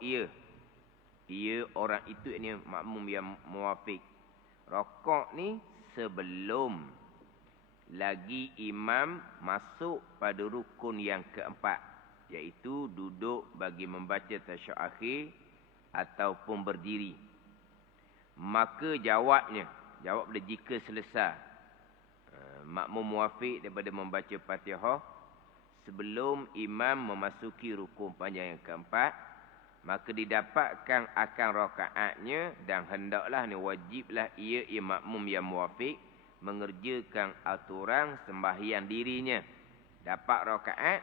ia. Ia orang itu ini makmum yang muwafiq. Rokok ni sebelum lagi imam masuk pada rukun yang keempat, iaitu duduk bagi membaca tasyahud akhir ataupun berdiri. Maka jawab dia jika selesai makmum muwafiq daripada membaca Fatihah sebelum imam memasuki rukun panjang yang keempat, maka didapatkan akan rakaatnya, dan hendaklah ni wajiblah ia makmum yang muwafiq mengerjakan aturan sembahyang dirinya. Dapat rakaat,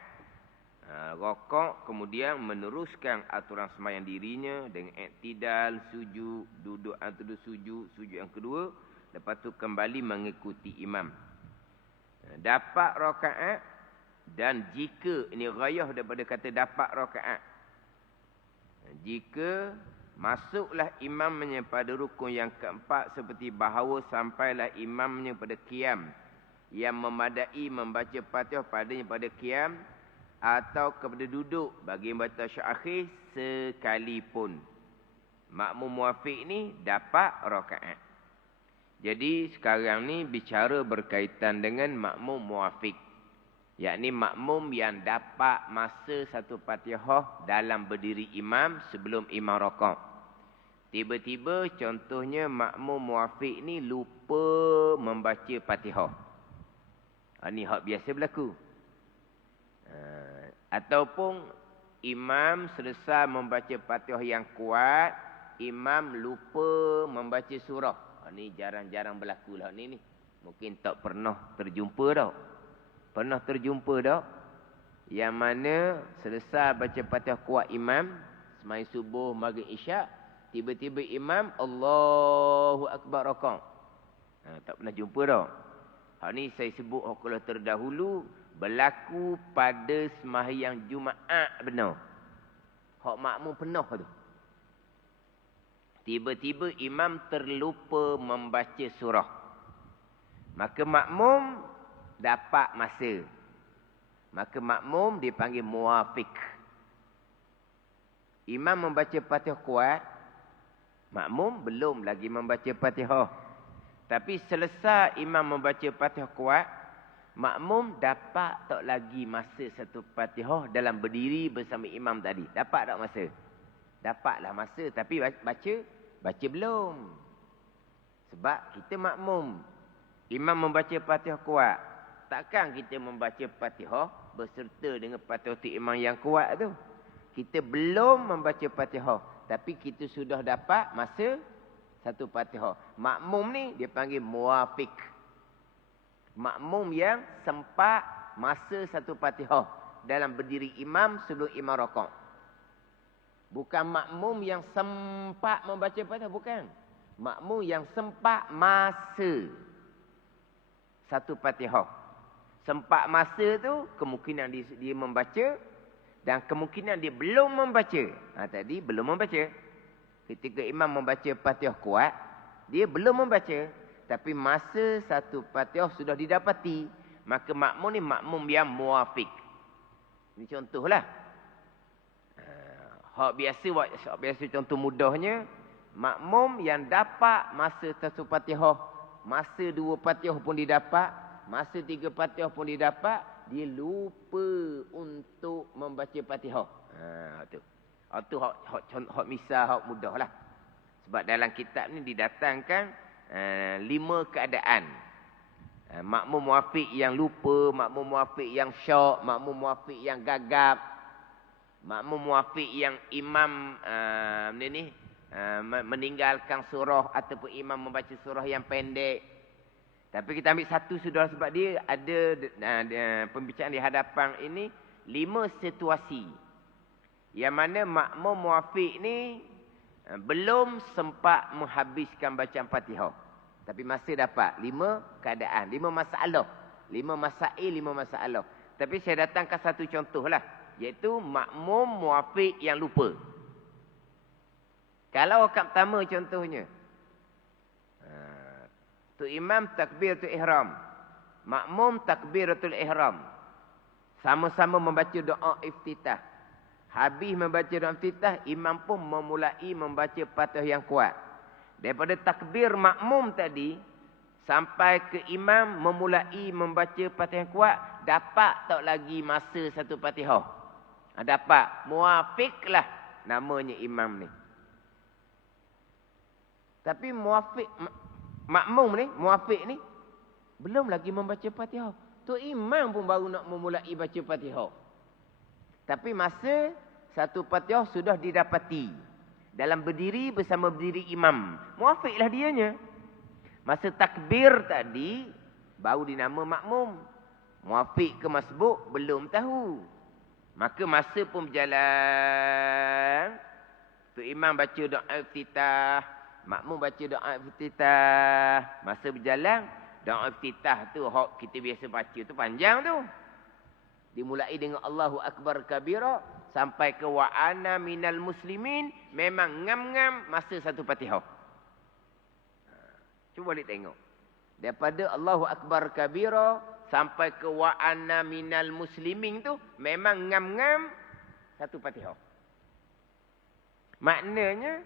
rokok, kemudian meneruskan aturan sembahyang dirinya dengan iktidal, sujud, duduk antara sujud yang kedua, lepas tu kembali mengikuti imam. Dapat rakaat, dan jika ini ghayah daripada kata dapat rakaat, jika masuklah imamnya pada rukun yang keempat, seperti bahawa sampailah imamnya pada qiyam yang memadai membaca Fatihah padanya pada qiyam, atau kepada duduk bagi membaca tasyahud akhir sekalipun, makmum muwafiq ni dapat rakaat. Jadi sekarang ni bicara berkaitan dengan makmum muwafiq, yakni makmum yang dapat masa satu Fatihah dalam berdiri imam sebelum imam rakaat. Tiba-tiba contohnya makmum muwafiq ni lupa membaca Fatihah. Ini hak biasa berlaku. Ataupun imam selesai membaca Fatihah yang kuat, imam lupa membaca surah. Ini jarang-jarang berlaku lah ni. Mungkin tak pernah terjumpa dah. Pernah terjumpa dah? Yang mana selesai baca Fatihah kuat imam, sembahyang subuh, maghrib, isyak, tiba-tiba imam Allahu Akbar rakaat. Tak pernah jumpa dah. Hak ni saya sebut kalau terdahulu berlaku pada sembahyang Jumaat benar. Hak makmum penuh tu. Tiba-tiba imam terlupa membaca surah. Maka makmum dapat masa. Maka makmum dipanggil muwafiq. Imam membaca Fatihah kuat, makmum belum lagi membaca Fatihah. Tapi selesai imam membaca Fatihah kuat, makmum dapat tak lagi masa satu Fatihah dalam berdiri bersama imam tadi. Dapat tak masa? Dapatlah masa, tapi baca belum. Sebab kita makmum. Imam membaca Fatihah kuat. Takkan kita membaca Fatihah berserta dengan Fatihah imam yang kuat tu. Kita belum membaca Fatihah, tapi kita sudah dapat masa satu Fatihah. Makmum ni dia panggil muwafiq. Makmum yang sempat masa satu Fatihah dalam berdiri imam sebelum imam rakaat. Bukan makmum yang sempat membaca Fatihah, bukan. Makmum yang sempat masa satu Fatihah. Sempat masa tu kemungkinan dia membaca, dan kemungkinan dia belum membaca. Tadi belum membaca. Ketika imam membaca Fatihah kuat, dia belum membaca. Tapi masa satu Fatihah sudah didapati, maka makmum ni makmum yang muwafiq. Ini contohlah. Hak biasa contoh mudahnya, makmum yang dapat masa satu Fatihah, masa dua Fatihah pun didapat, masa tiga Fatihah pun didapat, dia lupa untuk membaca Fatihah. Itu hak misal, hak mudahlah. Sebab dalam kitab ni didatangkan 5 keadaan. Makmum muwafiq yang lupa, makmum muwafiq yang syak, makmum muwafiq yang gagap, makmum muwafiq yang imam meninggalkan surah ataupun imam membaca surah yang pendek. Tapi kita ambil satu sudah, sebab dia ada pembicaraan di hadapan ini 5 situasi yang mana makmum muwafiq ni belum sempat menghabiskan bacaan Fatihah, tapi masih dapat 5 keadaan, 5 masalah, 5 masail, 5 masalah. Tapi saya datangkan satu contohlah, iaitu makmum muwafiq yang lupa. Kalau rakaat pertama contohnya, tu imam takbiratul ihram, makmum takbiratul ihram, sama-sama membaca doa iftitah. Habis membaca doa iftitah, imam pun memulai membaca Fatihah yang kuat. Daripada takbir makmum tadi, sampai ke imam memulai membaca Fatihah yang kuat, dapat tak lagi masa satu Fatihah. Dapat. Muafiq lah namanya imam ni. Tapi muafiq, makmum ni, muafiq ni, belum lagi membaca Fatihah. Tu imam pun baru nak memulai baca Fatihah. Tapi masa satu Fatihah sudah didapati. Dalam berdiri bersama berdiri imam. Muafiqlah dianya. Masa takbir tadi, baru dinama makmum. Muafiq ke masbuk, belum tahu. Maka masa pun berjalan. Tu imam baca doa iftitah. Makmum baca doa iftitah. Masa berjalan, doa iftitah tu, kita biasa baca tu panjang tu. Dimulai dengan Allahu Akbar kabira sampai ke wa ana minal muslimin, memang ngam-ngam masa satu Fatihah. Cuba boleh tengok. Daripada Allahu Akbar kabira sampai ke wa ana minal muslimin tu memang ngam-ngam satu Fatihah. Maknanya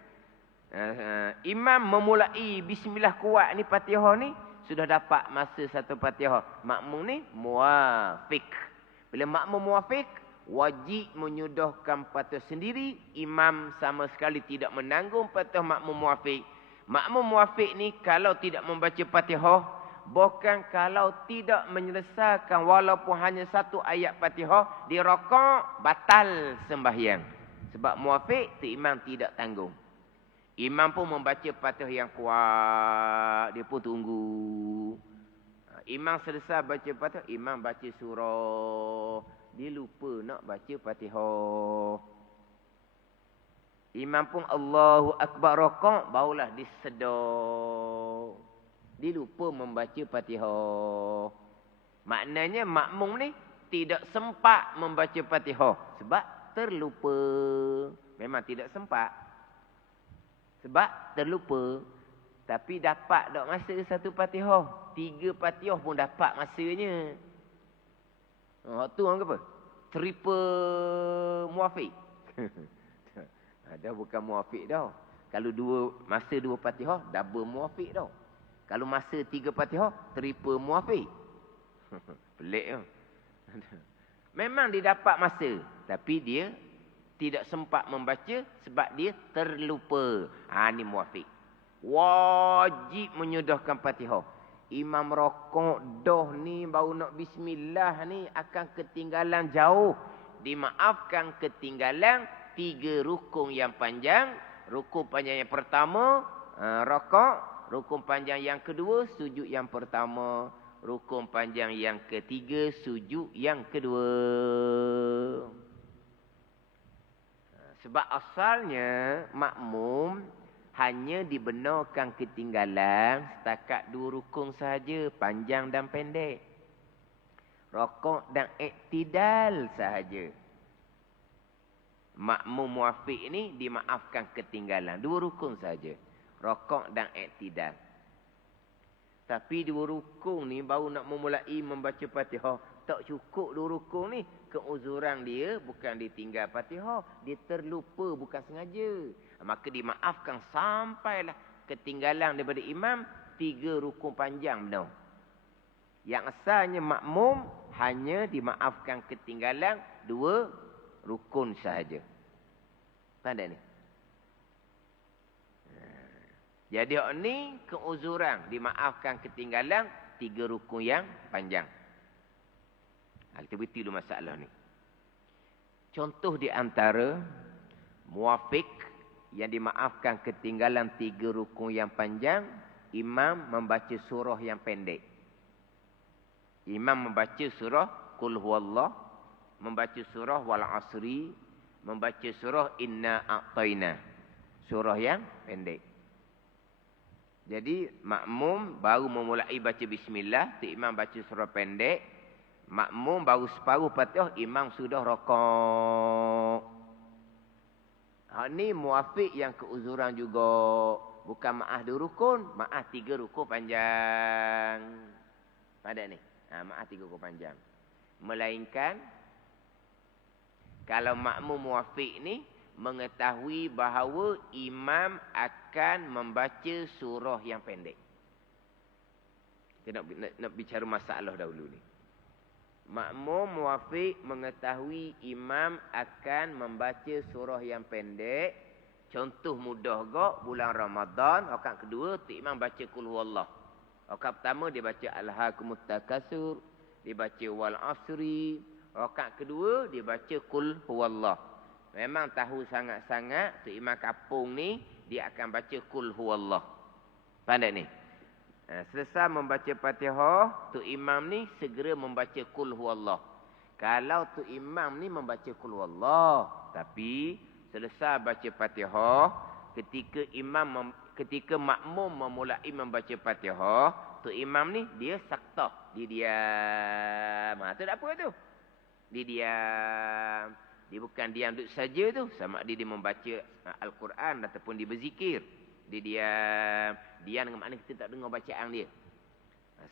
imam memulai bismillah kuat ni Fatihah ni sudah dapat masa satu Fatihah. Makmum ni muafiq. Bila makmum muafiq, wajib menyuduhkan Fatihah sendiri. Imam sama sekali tidak menanggung Fatihah makmum muafiq. Makmum muafiq ni kalau tidak membaca Fatihah, bahkan kalau tidak menyelesaikan walaupun hanya satu ayat Fatihah, di rakaat batal sembahyang. Sebab muafiq tu imam tidak tanggung. Imam pun membaca Fatihah yang kuat, dia pun tunggu. Imam selesai baca Fatihah, imam baca surah. Dia lupa nak baca Fatihah. Imam pun Allahu Akbar rakaat, barulah disedar. Dia lupa membaca Fatihah. Maknanya makmum ni tidak sempat membaca Fatihah. Sebab terlupa. Memang tidak sempat. Sebab terlupa. Tapi dapat tak masa satu Fatihah. 3 Fatihah pun dapat masanya. Tu orang apa? Triple muafiq. Dah bukan muafiq dah. Kalau masa 2 Fatihah, double muafiq dah. Kalau masa 3 Fatihah, triple muafiq. Pelik kan? Memang dia dapat masa. Tapi dia tidak sempat membaca sebab dia terlupa. Ni muafiq. Wajib menyuduhkan Fatihah. Imam rokok dah ni baru nak bismillah ni akan ketinggalan jauh. Dimaafkan ketinggalan 3 rukun yang panjang. Rukun panjang yang pertama, rokok. Rukun panjang yang kedua, sujud yang pertama. Rukun panjang yang ketiga, sujud yang kedua. Sebab asalnya makmum hanya dibenarkan ketinggalan setakat 2 rukun sahaja, panjang dan pendek. Rokok dan iktidal sahaja. Makmum muafiq ni dimaafkan ketinggalan 2 rukun sahaja. Rokok dan iktidal. Tapi 2 rukun ni baru nak memulai membaca Fatihah. Tak cukup 2 rukun ni. Keuzuran dia bukan ditinggal Fatihah. Dia terlupa, bukan sengaja. Maka dimaafkan sampailah ketinggalan daripada imam 3 rukun panjang benar. Yang asalnya makmum hanya dimaafkan ketinggalan 2 rukun sahaja. Tanda ni. Jadi ni keuzuran dimaafkan ketinggalan 3 rukun yang panjang. Kita berhenti dulu masalah ni. Contoh di antara muafiq yang dimaafkan ketinggalan 3 rukun yang panjang, imam membaca surah yang pendek. Imam membaca surah Qul Huwallah, membaca surah Wal Asri, membaca surah Inna A'taina. Surah yang pendek. Jadi makmum baru memulai baca bismillah, tu imam baca surah pendek. Makmum baru separuh Fatihah, imam sudah rakaat. Ni muafiq yang keuzuran juga. Bukan maaf 2 rukun, maaf 3 rukun panjang. Ada ni. Maaf 3 rukun panjang. Melainkan Kalau makmum muwafiq ni mengetahui bahawa imam akan membaca surah yang pendek. Kita nak bicara masalah dahulu ni. Makmum muwafiq mengetahui imam akan membaca surah yang pendek. Contoh mudah gak bulan Ramadan, rakaat kedua tu imam baca qul huwallah. Rakaat pertama dia baca alhaakumut takasur, dia baca wal asri. Rakaat kedua dia baca qul huwallah. Memang tahu sangat-sangat tu imam kampung ni dia akan baca qul huwallah. Pandai ni. Selesai membaca Fatihah, tu imam ni segera membaca qul huwallah. Kalau tu imam ni membaca qul huwallah, tapi selesai baca Fatihah, ketika makmum memulai membaca Fatihah, tu imam ni dia saktah, dia diam. Tu tak apa tu. Dia diam. Dia bukan diam duduk saja tu, sama dia membaca Al-Quran ataupun dia berzikir. Dia diam. Diam dengan makna kita tak dengar bacaan dia.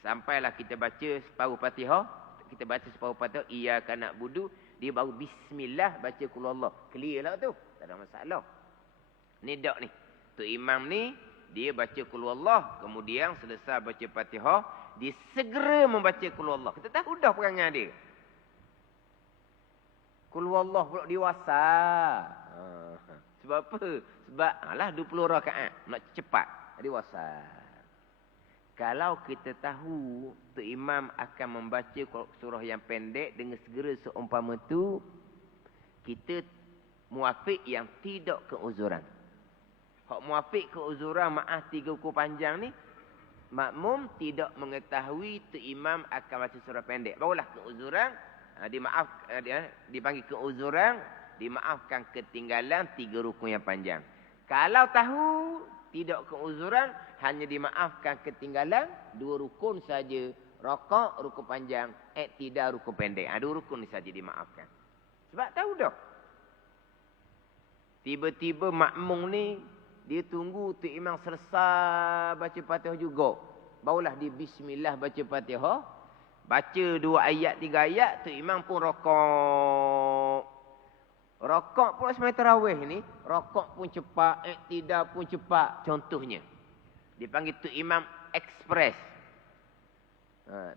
Sampailah kita baca separuh Fatihah, kita baca separuh Fatihah, iyyaka na'budu, dia baru bismillah baca qul huwallah. Clear lah tu. Tak ada masalah. Ni dak ni. Tu imam ni dia baca qul huwallah, kemudian selesai baca Fatihah, dia segera membaca qul huwallah. Kita tahu dah perangai dia. Qul huwallah pula dewasa. Sebab apa? Sebab alah 20 rakaat, nak cepat, dewasa. Kalau kita tahu tu imam akan membaca surah yang pendek dengan segera seumpama tu, kita muwafiq yang tidak keuzuran. Hak muwafiq keuzuran maaf 3 ruku panjang ni, makmum tidak mengetahui tu imam akan baca surah pendek. Barulah keuzuran, dipanggil keuzuran, dimaafkan ketinggalan 3 rukun yang panjang. Kalau tahu tidak keuzuran, hanya dimaafkan ketinggalan 2 rukun saja. Rakaat rukun panjang, iktidal rukun pendek. 2 rukun ni saja dimaafkan. Sebab tahu dah. Tiba-tiba makmum ni dia tunggu tu imam selesai baca Fatihah juga. Barulah dia bismillah baca Fatihah. Baca 2 ayat 3 ayat, tu imam pun rakaat. Rakaat pula semai tarawih ni, rakaat pun cepat, iktidal pun cepat. Contohnya, dipanggil tu imam ekspres.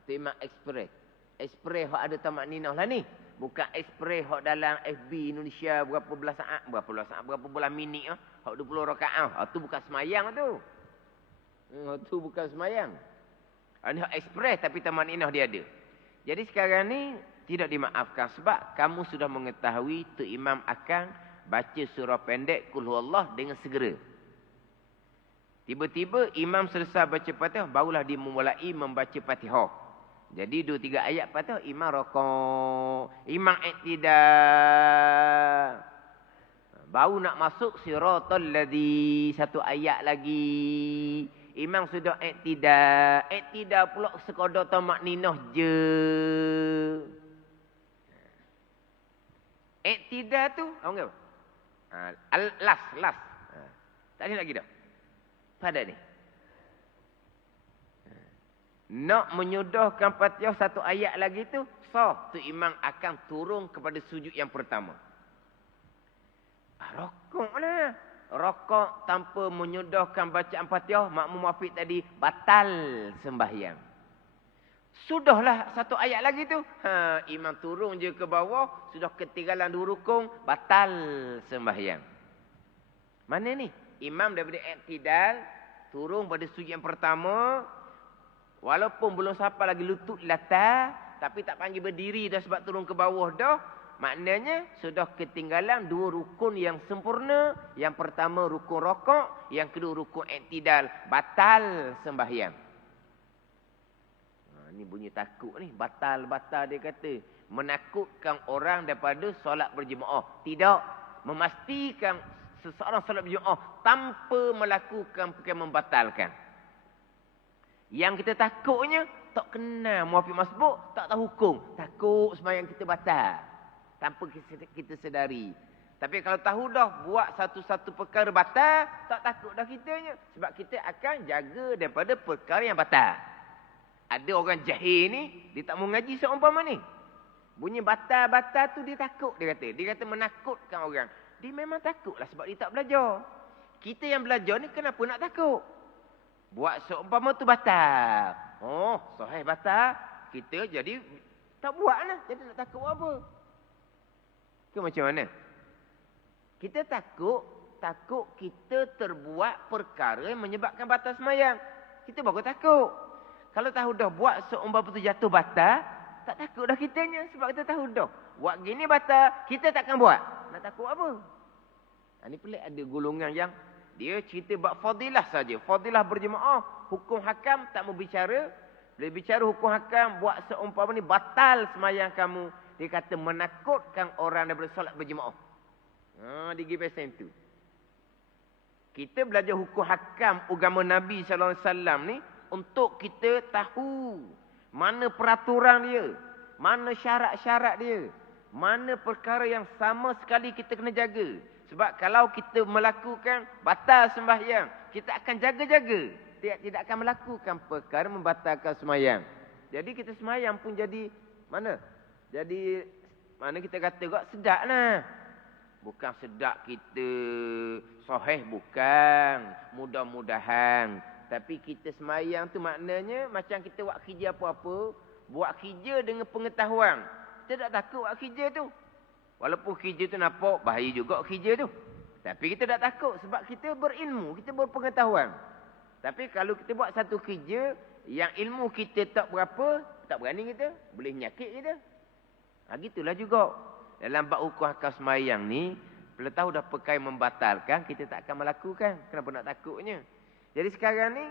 Tu imam ekspres. Ekspres hak ada tamak ninah lah ni. Bukan ekspres hak dalam FB Indonesia berapa belas minit hak 20 rakaat. Tu bukan semayang tu. Tu bukan semayang. Ini hak ekspres tapi tamak ninah dia ada. Jadi sekarang ni tidak dimaafkan sebab kamu sudah mengetahui tu imam akan baca surah pendek qul huwallah dengan segera. Tiba-tiba imam selesai baca Fatihah, barulah dia memulai membaca Fatihah. Jadi 2-3 ayat Fatihah imam rakaat, imam iktidal. Baru nak masuk siratal ladzi, 1 ayat lagi. Imam sudah iktidal. Iktidal pula sekadar tamak ninah je. Iktidal tu, apa? Last. Tak ada lagi dah. Pada ni. Nak menyudahkan Fatihah 1 ayat lagi tu, sah. Tu imam akan turun kepada sujud yang pertama. Rokok lah. Rokok tanpa menyudahkan bacaan Fatihah, makmum muwafiq tadi, batal sembahyang. Sudahlah 1 ayat lagi tu. Imam turun je ke bawah, sudah ketinggalan 2 rukun, batal sembahyang. Mana ni? Imam daripada iktidal, turun pada sujud yang pertama, walaupun belum sampai lagi lutut latar, tapi tak panggil berdiri dah sebab turun ke bawah dah. Maknanya sudah ketinggalan 2 rukun yang sempurna. Yang pertama rukun rokok, yang kedua rukun iktidal. Batal sembahyang. Ini bunyi takut ni. Batal dia kata. Menakutkan orang daripada solat berjemaah. Tidak. Memastikan seseorang solat berjemaah tanpa melakukan perkara membatalkan. Yang kita takutnya, tak kenal muwafiq masbuk, tak tahu hukum. Takut sembahyang kita batal. Tanpa kita sedari. Tapi kalau tahu dah buat satu-satu perkara batal, tak takut dah kitanya. Sebab kita akan jaga daripada perkara yang batal. Ada orang jahil ni, dia tak mau ngaji seumpama ni. Bunyi batal-batal tu dia takut, dia kata. Dia kata menakutkan orang. Dia memang takutlah sebab dia tak belajar. Kita yang belajar ni kenapa nak takut? Buat seumpama tu batal. Oh, sahih batal. Kita jadi tak buat lah. Jadi nak takut apa? Ke macam mana? Kita takut kita terbuat perkara yang menyebabkan batal semayang. Kita baru takut. Kalau tahu dah buat seumpama tu jatuh batal, tak takut dah kitanya. Sebab kita tahu dah. Buat gini batal, kita takkan buat. Nak takut apa? Ini pelik ada golongan yang dia cerita bab fadilah saja. Fadilah berjemaah. Hukum hakam tak mau bicara. Bila bicara hukum hakam, buat seumpama ni batal semayang kamu. Dia kata menakutkan orang daripada solat berjemaah. Dia pergi pasal itu. Kita belajar hukum hakam agama Nabi SAW ni untuk kita tahu mana peraturan dia, mana syarat-syarat dia, mana perkara yang sama sekali kita kena jaga. Sebab kalau kita melakukan batal sembahyang, kita akan jaga-jaga. Tidak akan melakukan perkara membatalkan sembahyang. Jadi kita sembahyang pun jadi mana? Jadi mana kita kata kok sedap lah. Bukan sedap kita sahih, bukan. Mudah-mudahan. Tapi kita semayang tu maknanya macam kita buat kerja apa-apa. Buat kerja dengan pengetahuan. Kita tak takut buat kerja tu. Walaupun kerja tu nampak bahaya juga kerja tu. Tapi kita tak takut sebab kita berilmu. Kita berpengetahuan. Tapi kalau kita buat satu kerja yang ilmu kita tak berapa, tak berani kita. Boleh nyakit kita. Gitulah juga. Dalam bab hukum hakam semayang ni, bila tahu dah perkara membatalkan, kita tak akan melakukan. Kenapa nak takutnya? Jadi sekarang ni,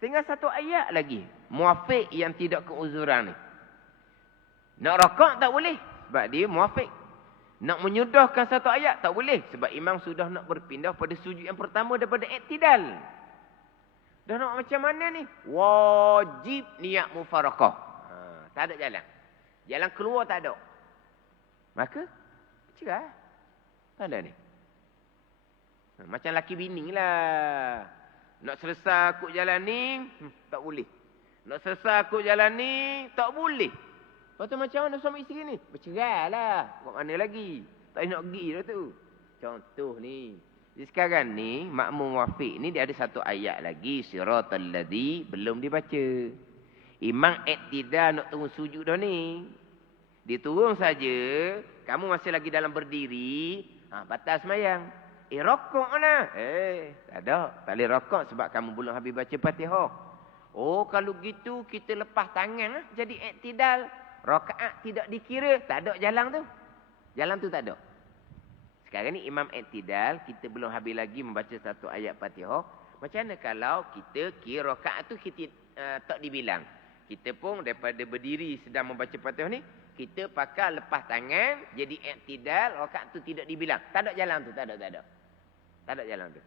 tinggal satu ayat lagi. Muafiq yang tidak keuzuran ni. Nak rokok tak boleh. Sebab dia muafiq. Nak menyudahkan satu ayat tak boleh. Sebab imam sudah nak berpindah pada sujud yang pertama daripada iktidal. Dah nak macam mana ni? Wajib niat mufarakah. Tak ada jalan. Jalan keluar tak ada. Maka, cerah. Tak ada ni. Macam laki bini lah. Nak selesai akut jalan ni, tak boleh. Nak selesai akut jalan ni, tak boleh. Lepas tu macam mana suami isteri ni? Bercerai lah. Buat mana lagi? Tak nak pergi dah tu. Contoh ni. Jadi sekarang ni, makmum wafiq ni dia ada satu ayat lagi. Siratal ladzi belum dibaca. Imam iktidal nak turun sujud dah ni. Dia turun saja, kamu masih lagi dalam berdiri, batal semayang. Rokok lah. Tak ada. Tak boleh rokok sebab kamu belum habis baca Fatihah. Oh, kalau gitu kita lepas tangan lah. Jadi iktidal. Rakaat tidak dikira. Tak ada jalan tu. Jalan tu tak ada. Sekarang ni imam iktidal, kita belum habis lagi membaca satu ayat Fatihah. Macam mana kalau kita kira rakaat tu kita tak dibilang. Kita pun daripada berdiri sedang membaca Fatihah ni, kita pakai lepas tangan, jadi iktidal, rakaat tu tidak dibilang. Tak ada jalan tu, tak ada. Tak ada jalan tu.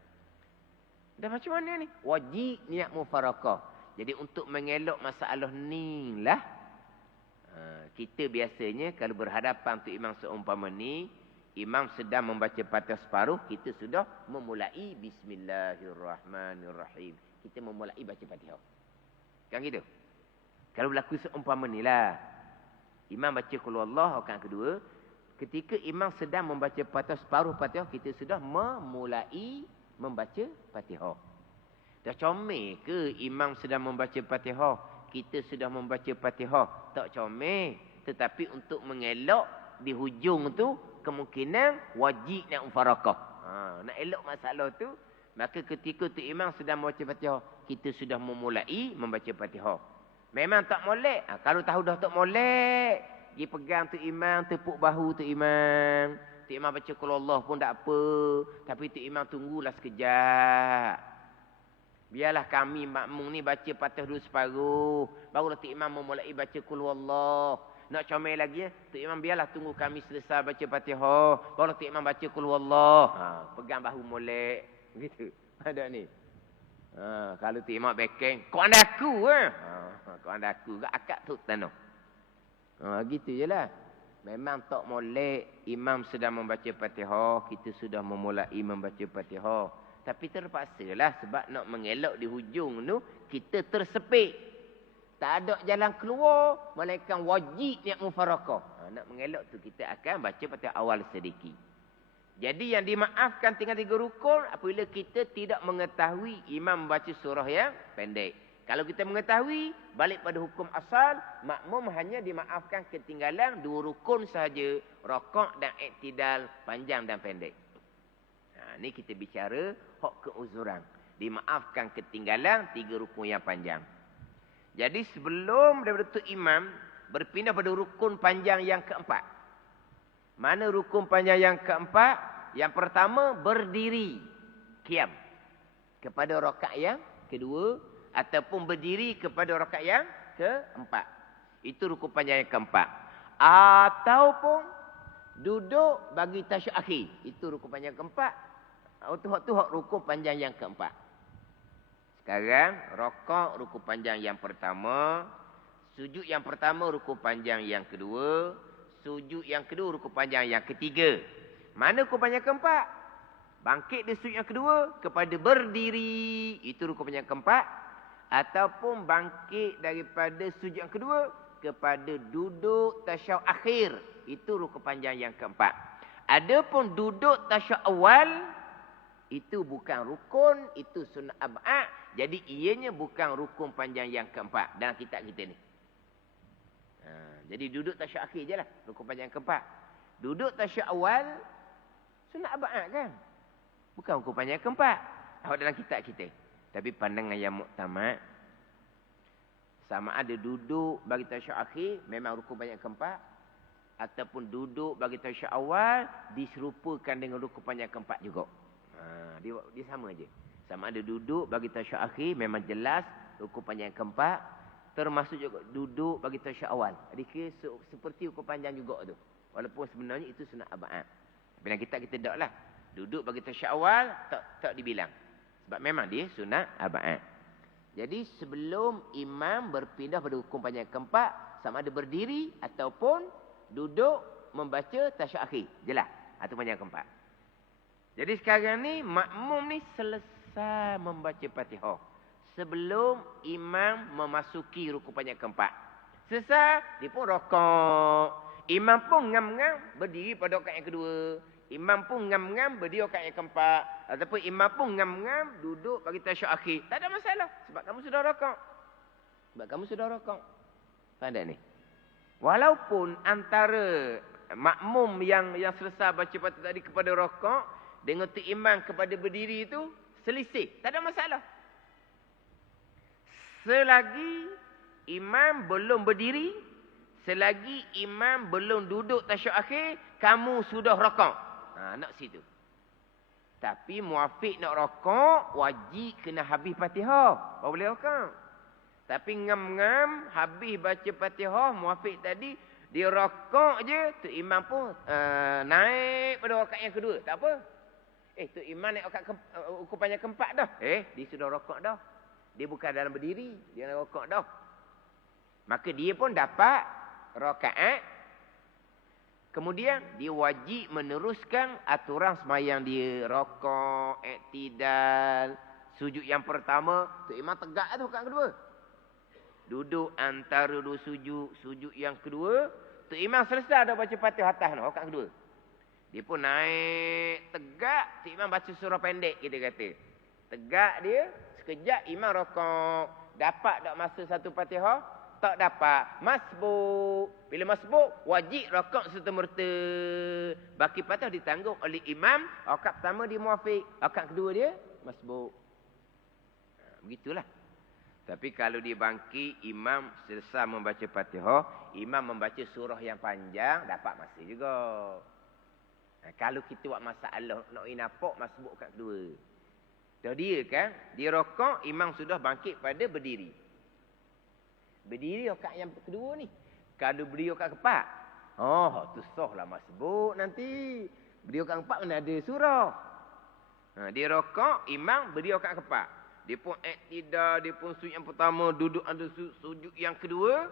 Dah macam mana ni? Wajib niat mufarakah. Jadi untuk mengelak masalah ni lah, kita biasanya kalau berhadapan untuk imam seumpama ni, imam sedang membaca Fatihah separuh, kita sudah memulai Bismillahirrahmanirrahim. Kita memulai baca Fatihah. Kan gitu? Kalau berlaku seumpama ni lah. Imam baca Qul Huwallah rakaat kedua. Ketika imam sedang membaca Fatihah separuh Fatihah, kita sudah memulai membaca Fatihah. Dah comel ke imam sedang membaca Fatihah, kita sudah membaca Fatihah? Tak comel. Tetapi untuk mengelak di hujung tu, kemungkinan wajib nak mufarakah. Nak elak masalah tu, maka ketika tu imam sedang membaca Fatihah, kita sudah memulai membaca Fatihah. Memang tak molek. Kalau tahu dah tak molek, pergi pegang tu imam, tepuk bahu tu imam. Tu imam baca Qul Allah pun tak apa. Tapi tu imam tunggulah sekejap. Biarlah kami makmum ni baca Fatihah dulu separuh. Barulah tu imam memulai baca Qul Allah. Nak comel lagi, tu imam biarlah tunggu kami selesai baca Fatihah. Barulah tu imam baca Qul Allah. Pegang bahu molek. Begitu. Ada ni. Kalau tu imam bekeng, kau anda aku kau anda aku ke akak tu tanah. Gitu je lah. Memang tak molek imam sedang membaca Fatihah, kita sudah memulai membaca Fatihah. Tapi terpaksalah sebab nak mengelak di hujung tu, kita tersepit. Tak ada jalan keluar, melainkan wajib niat mufarakah. Nak mengelak tu kita akan baca pada awal sedikit. Jadi yang dimaafkan tinggal 3 rukun apabila kita tidak mengetahui imam membaca surah yang pendek. Kalau kita mengetahui, balik pada hukum asal, makmum hanya dimaafkan ketinggalan 2 rukun sahaja. Rokok dan iktidal, panjang dan pendek. Ini kita bicara hak keuzuran. Dimaafkan ketinggalan 3 rukun yang panjang. Jadi sebelum daripada tu imam, berpindah pada rukun panjang yang keempat. Mana rukun panjang yang keempat? Yang pertama, berdiri. Qiyam. Kepada rakaat yang kedua. Ataupun berdiri kepada rakaat yang keempat. Itu rukun panjang yang keempat. Ataupun duduk bagi tasyahud akhir. Itu rukun panjang yang keempat. Itu rukun panjang yang keempat. Sekarang, rakaat rukun panjang yang pertama. Sujud yang pertama rukun panjang yang kedua. Sujud yang kedua rukun panjang yang ketiga. Mana rukun panjang keempat? Bangkit di sujud yang kedua kepada berdiri. Itu rukun panjang keempat. Ataupun bangkit daripada sujud yang kedua kepada duduk tasyahud akhir. Itu rukun panjang yang keempat. Adapun duduk tasyahud awal, itu bukan rukun, itu sunnah ab'ad. Jadi ianya bukan rukun panjang yang keempat dalam kitab kita ni. Jadi duduk tasyahud akhir je lah, rukun panjang yang keempat. Duduk tasyahud awal, sunnah ab'ad kan? Bukan rukun panjang yang keempat. Dalam kitab kita. Tapi pandangan yang muktamad, sama ada duduk bagi tasyahud akhir, memang rukun panjang yang keempat. Ataupun duduk bagi tasyahud awal, diserupakan dengan rukun panjang yang keempat juga. Dia sama je. Sama ada duduk bagi tasyahud akhir, memang jelas rukun panjang yang keempat. Termasuk juga duduk bagi tasyahud awal. Jadi seperti rukun panjang juga tu. Walaupun sebenarnya itu sunnah ab'ad. Tapi dalam kitab kita tak lah. Duduk bagi tasyahud awal, tak dibilang. Sebab memang dia sunnah ab'ad. Jadi sebelum imam berpindah pada rukun panjang yang keempat, sama ada berdiri ataupun duduk membaca tasyahud akhir. Jelas. Itu panjang keempat. Jadi sekarang ni, makmum ni selesai membaca Fatihah. Sebelum imam memasuki rukun panjang keempat. Selesai, dia pun rokok. Imam pun ngam-ngam berdiri pada rakaat yang kedua. Imam pun ngam-ngam berdiri rakaat yang keempat. Ataupun imam pun ngam-ngam duduk bagi tasyahud akhir. Tak ada masalah. Sebab kamu sudah rokok. Faham tak ni? Walaupun antara makmum yang selesai baca Fatihah tadi kepada rokok, dengan tu imam kepada berdiri itu selisih. Tak ada masalah. Selagi imam belum berdiri, selagi imam belum duduk tasyahud akhir, kamu sudah rokok. Nak situ. Tapi muafiq nak rokok, wajib kena habis Fatihah. Baru boleh rokok. Tapi ngam-ngam, habis baca Fatihah, muafiq tadi, dia rokok je, tu imam pun naik pada rakaat yang kedua. Tak apa. Tu imam naik rukun panjang keempat dah. Dia sudah rokok dah. Dia bukan dalam berdiri. Dia nak rokok dah. Maka dia pun dapat rakaat. Kemudian dia wajib meneruskan aturan sembahyang dia. Rokok, iktidal, sujud yang pertama. Tu imam tegak tu rakaat kedua. Duduk antara 2 sujud. Sujud yang kedua. Tu imam selesai dah baca Fatihah atas tu rakaat kedua. Dia pun naik tegak. Tu imam baca surah pendek kita kata. Tegak dia. Sekejap imam rokok. Dapat tak masa satu Fatihah? Tak dapat. Masbuk. Bila masbuk, wajib rokok serta-merta. Baki Fatihah ditanggung oleh imam. Rakaat pertama dia muafiq. Rakaat kedua dia masbuk. Begitulah. Tapi kalau dia bangkit, imam selesai membaca Fatihah, imam membaca surah yang panjang, dapat masa juga. Kalau kita buat masalah, nak nampak masbuk kat kedua. Dah dia kan, dia rokok, imam sudah bangkit pada berdiri. Berdiri rakaat yang kedua ni. Kalau berdiri rakaat keempat, tu sahlah masbuk nanti. Berdiri rakaat keempat mana ada surah. Dia rokok, imam berdiri rakaat keempat. Dia pun iktidal, dia pun sujud yang pertama, duduk ada sujud yang kedua.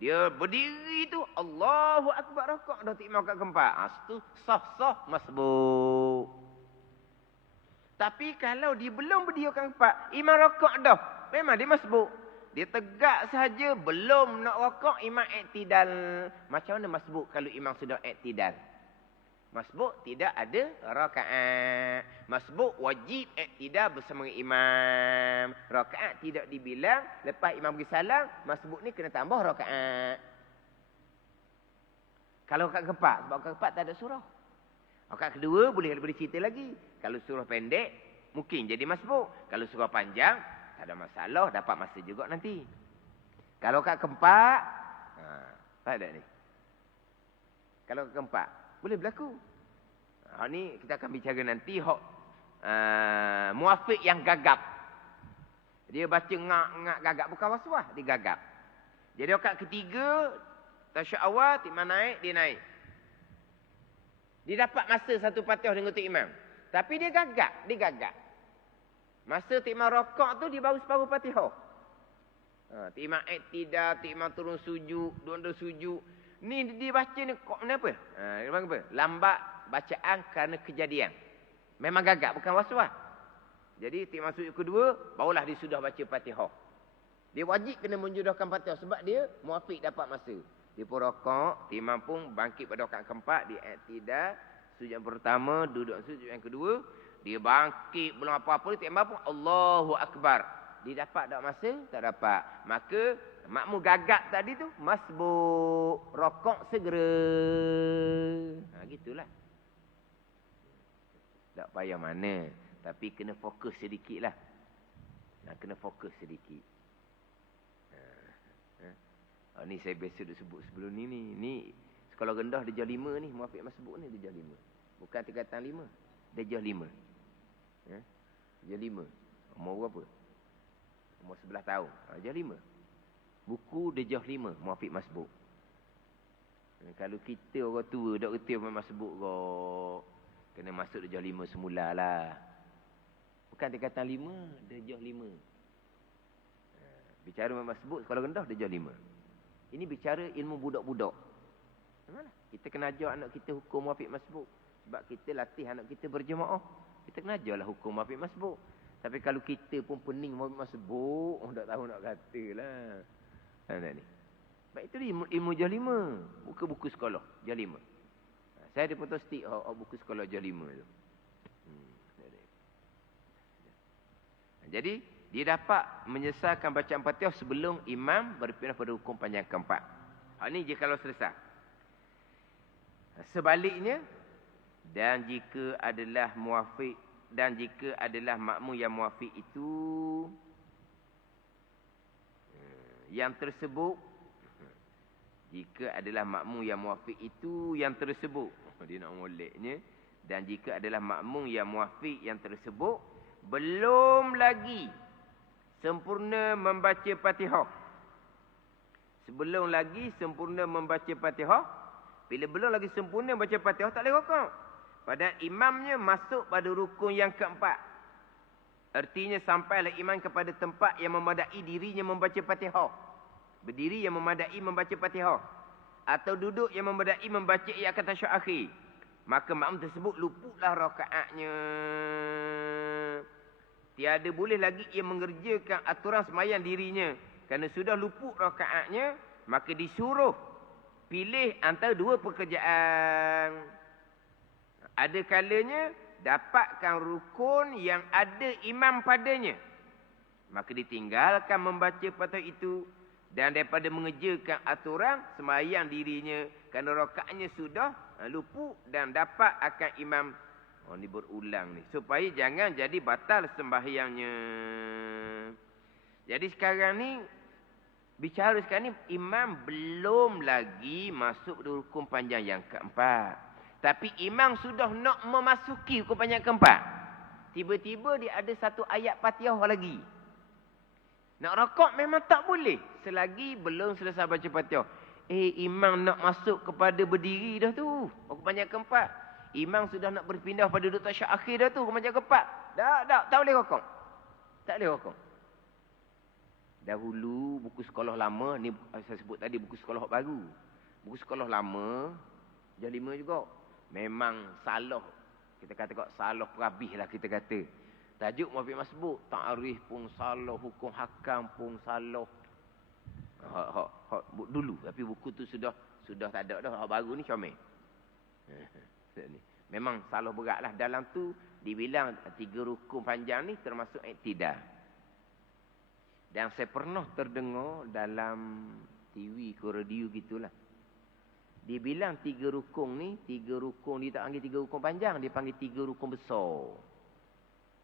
Dia berdiri tu, Allahu Akbar rakaat dah imam rakaat keempat. Itu sah-sah masbuk. Tapi kalau dia belum berdiri rakaat keempat, imam rakaat dah, memang dia masbuk. dia tegak saja, belum nak rokok, imam iktidal. Macam mana masbuk kalau imam sudah iktidal? Masbuk tidak ada rakaat. Masbuk wajib iktidal bersama imam. Rakaat tidak dibilang. Lepas imam bagi salam, masbuk ni kena tambah rakaat. Kalau rakaat keempat, sebab rakaat keempat tak ada surah. Rakaat kedua boleh cerita lagi. Kalau surah pendek, mungkin jadi masbuk. Kalau surah panjang, tak ada masalah, dapat masa juga nanti. Kalau rakaat keempat, tak ada ni. Kalau rakaat keempat, boleh berlaku. Ni kita akan bicara nanti hak muafiq yang gagap. Dia baca ngak gagap, bukan waswas, dia gagap. Jadi rakaat ketiga, tasyahud awal, timam naik, dia naik. Dia dapat masa satu Fatihah dengan tu imam. Tapi dia gagap. Masa timam rokok tu dia baru separuh Fatihah. Timam iktidal, timam turun sujud, dua sujud. Ni dia baca ni kenapa? Apa? Lambat bacaan kerana kejadian. Memang gagap, bukan waswas. Jadi timam sujud kedua, barulah dia sudah baca Fatihah. Dia wajib kena menjudahkan Fatihah sebab dia muafiq dapat masa. Dia pun rokok, timam pun bangkit pada rakaat keempat, dia iktidal, sujud yang pertama, duduk sujud yang kedua, dia bangkit belum apa-apa, dia timam pun Allahu Akbar. Dia dapat tak masa? Tak dapat. Maka makmum gagap tadi tu masbuk, rokok segera. Gitulah. Tak payah mana, tapi kena fokus sedikitlah. Kena fokus sedikit. Ni saya biasa duk sebut sebelum ni. Ni sekolah rendah Darjah 5 ni, muafiq masbuk ni Darjah 5. Bukan tingkatan 5. Darjah 5. Darjah 5. Umur berapa? Umur 11 tahun. Darjah 5. Buku Darjah 5, muafiq masbuk. Kalau kita orang tua dak reti masbuk kok, kena masuk Darjah 5 semulalah. Bukan tingkatan 5, Darjah 5. Bicara masbuk sekolah rendah Darjah 5. Ini bicara ilmu budak-budak. Mana? Kita kena ajar anak kita hukum muafiq masbuk. Sebab kita latih anak kita berjemaah. Kita kena ajarlah hukum muafiq masbuk. Tapi kalau kita pun pening muafiq masbuk, tak tahu nak kata lah. Ni. Sebab itu ilmu Darjah 5. Buka buku sekolah Darjah 5. Saya ada foto stick buku sekolah Darjah 5 tu. Jadi, dia dapat menyelesaikan bacaan Fatihah sebelum imam berpindah pada rukun panjang keempat. Ini je kalau selesai. Sebaliknya, dan jika adalah makmum yang muafiq itu yang tersebut, jika adalah makmum yang muafiq itu yang tersebut, dia nak moleknya, dan jika adalah makmum yang muafiq yang tersebut belum lagi sempurna membaca Fatihah. Sebelum lagi sempurna membaca Fatihah, bila belum lagi sempurna membaca Fatihah, tak boleh rukuk. Padahal imamnya masuk pada rukun yang keempat. Artinya sampailah imam kepada tempat yang memadai dirinya membaca Fatihah. Berdiri yang memadai membaca Fatihah. Atau duduk yang memadai membaca iyat tasyahud akhir. Maka makmum tersebut luputlah rakaatnya. Tiada boleh lagi ia mengerjakan aturan sembahyang dirinya. Kerana sudah luput rakaatnya, maka disuruh pilih antara dua pekerjaan. Ada kalanya dapatkan rukun yang ada imam padanya, maka ditinggalkan membaca Fatihah itu. Dan daripada mengerjakan aturan sembahyang dirinya, kerana rakaatnya sudah luput dan dapat akan imam. Ni berulang ni. Supaya jangan jadi batal sembahyangnya. Jadi sekarang ni, bicara sekarang ni, imam belum lagi masuk ke rukun panjang yang keempat. Tapi imam sudah nak memasuki rukun panjang keempat. Tiba-tiba dia ada satu ayat Fatihah lagi. Nak rakaat memang tak boleh selagi belum selesai baca Fatihah. Imam nak masuk kepada berdiri dah tu. Rukun panjang keempat. Imam sudah nak berpindah pada duduk tasyahud akhir dah tu, rukun keempat. Tak boleh rukuk. Tak boleh rukuk. Dahulu buku sekolah lama ni, saya sebut tadi buku sekolah baru. Buku sekolah lama Darjah 5 juga. Memang salah. Kita kata kok salah perabih lah kita kata. Tajuk muafiq masbuk, ta'arif pun salah, hukum hakam pun salah. Hak dulu. Tapi buku tu sudah tak ada dah. Hak baru ni comel. Memang salah berat lah. Dalam tu dibilang 3 rukun panjang ni termasuk iktidal. Dan saya pernah terdengar dalam TV ke radio gitulah. Dia bilang 3 rukun ni, 3 rukun dia tak panggil 3 rukun panjang, dia panggil 3 rukun besar.